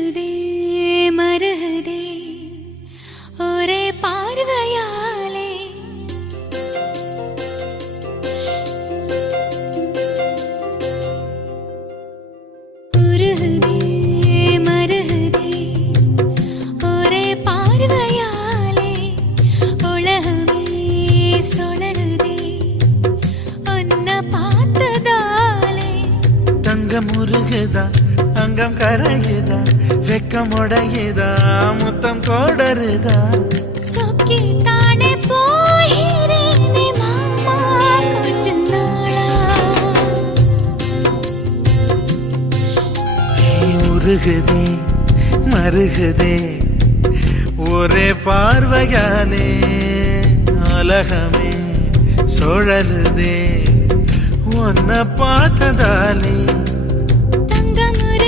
உருகுதே மருகுதே ஒரே பார்வையாலே உருகுதே மருகுதே ஒரே பார்வையாலே உலகமே சுழலுதே உன்னை பார்த்ததாலே தங்கம் உருகுதா அங்கம் கரையுதா வெக்கம் உடையுதா முத்தம் கோடருதா சொக்கி தானே போகிறேனே மாமா கொஞ்ச நாளா உருகுதே மருகுதே ஒரே பார்வையாலே உலகமே சுழலுதே உன்னை பார்த்ததாலே